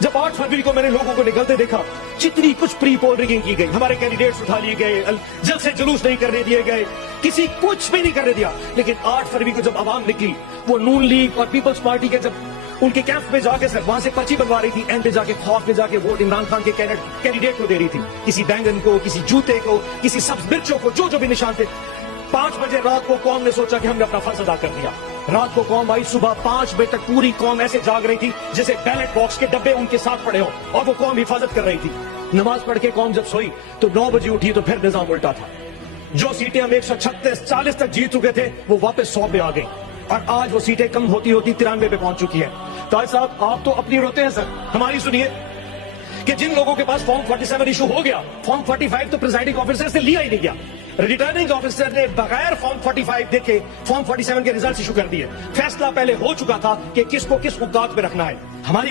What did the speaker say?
جب 8 فروری کو میں نے لوگوں کو نکلتے دیکھا، جتنی کچھ پری پول ریگنگ کی گئی، ہمارے کینڈیڈیٹس اٹھا لیے گئے، جلد سے جلوس نہیں کرنے دیے گئے، کسی کچھ بھی نہیں کرنے دیا، لیکن 8 فروری کو جب عوام نکلی، وہ نون لیگ اور پیپلز پارٹی کے جب ان کے کیمپ میں جا کے سر وہاں سے پرچی بنوا رہی تھی، اینڈ پہ جا کے خوف میں جا کے ووٹ عمران خان کے کینڈیڈیٹ کو دے رہی تھی، کسی بینگن کو، کسی جوتے کو، کسی سبز مرچوں کو، جو بھی نشان تھے۔ 5 بجے رات کو قوم نے سوچا کہ ہم نے اپنا فرض ادا کر دیا۔ رات کو قوم آئی، صبح 5 بجے تک پوری قوم ایسے جاگ رہی تھی جیسے بیلٹ باکس کے ڈبے ان کے ساتھ پڑے ہوں، اور وہ قوم حفاظت کر رہی تھی۔ نماز پڑھ کے قوم جب سوئی تو 9 بجے اٹھی تو پھر نظام الٹا تھا۔ جو سیٹیں ہم 136 40 تک جیت چکے تھے وہ واپس 100 پہ آ گئی، اور آج وہ سیٹیں کم ہوتی ہوتی 93 پہ پہنچ چکی ہے۔ طاہر صاحب آپ تو اپنی روتے ہیں سر، ہماری سنیے کہ جن لوگوں کے پاس فارم 47 ایشو ہو گیا، فارم 45 تو پریزائڈنگ آفیسر سے لیا ہی نہیں گیا، ریٹرننگ آفیسر نے بغیر فارم 45 دیکھے فارم 47 کے ریزلٹ ایشو کر دیے۔ فیصلہ پہلے ہو چکا تھا کہ کس کو کس اوقات پہ رکھنا ہے۔ ہماری